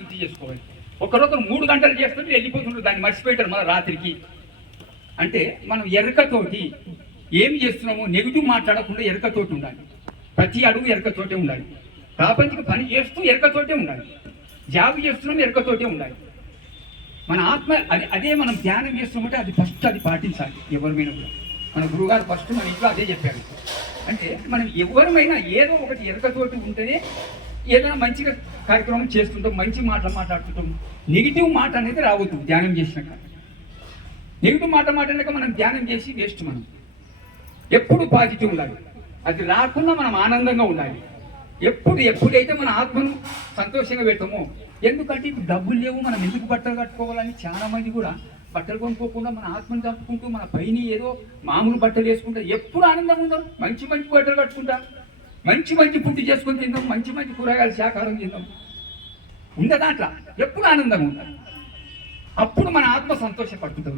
శుద్ధి చేసుకోవాలి. ఒకరొకరు 3 గంటలు చేస్తుంటే వెళ్ళిపోతుంటారు, దాన్ని మర్చిపోయింటారు మన రాత్రికి. అంటే మనం ఎరకతోటి ఏమి చేస్తున్నామో నెగిటివ్ మాట్లాడకుండా ఎరకతోటి ఉండాలి. ప్రతి అడుగు ఎరకతోటే ఉండాలి. ప్రాపంచిక పని చేస్తూ ఎరకతోటే ఉండాలి. జాబ్ చేస్తున్నాం ఎరకతోటే ఉండాలి. మన ఆత్మ అదే మనం ధ్యానం చేస్తున్నామంటే అది ఫస్ట్ అది పాటించాలి. ఎవరిమైనా కూడా మన గురువుగారు ఫస్ట్ మన ఇంట్లో అదే చెప్పారు. అంటే మనం ఎవరమైనా ఏదో ఒకటి ఎరకతోటి ఉంటేనే ఏదైనా మంచిగా కార్యక్రమం చేస్తుంటాం, మంచి మాటలు మాట్లాడుతుంటాం. నెగిటివ్ మాట అనేది రావద్దు ధ్యానం చేసినాక. నెగిటివ్ మాట మాట్లాడాక మనం ధ్యానం చేసి వేస్ట్. మనం ఎప్పుడు పాజిటివ్ ఉండాలి. అది రాకుండా మనం ఆనందంగా ఉండాలి. ఎప్పుడైతే మన ఆత్మను సంతోషంగా పెడతామో, ఎందుకంటే ఇప్పుడు డబ్బులు లేవు, మనం ఎందుకు బట్టలు కట్టుకోవాలని చాలా మంది కూడా బట్టలు కొనుక్కోకుండా మన ఆత్మను చంపుకుంటూ మన పైన ఏదో మామూలు బట్టలు వేసుకుంటా ఎప్పుడు ఆనందంగా ఉందాం. మంచి బట్టలు కట్టుకుంటా, మంచి ఫుడ్ చేసుకొని తిందాం, మంచి కూరగాయలు శాకాహారం తిందాం. ఉందా దాంట్లో ఎప్పుడు ఆనందంగా ఉండాలి. అప్పుడు మన ఆత్మ సంతోషపడుతుంటుంది.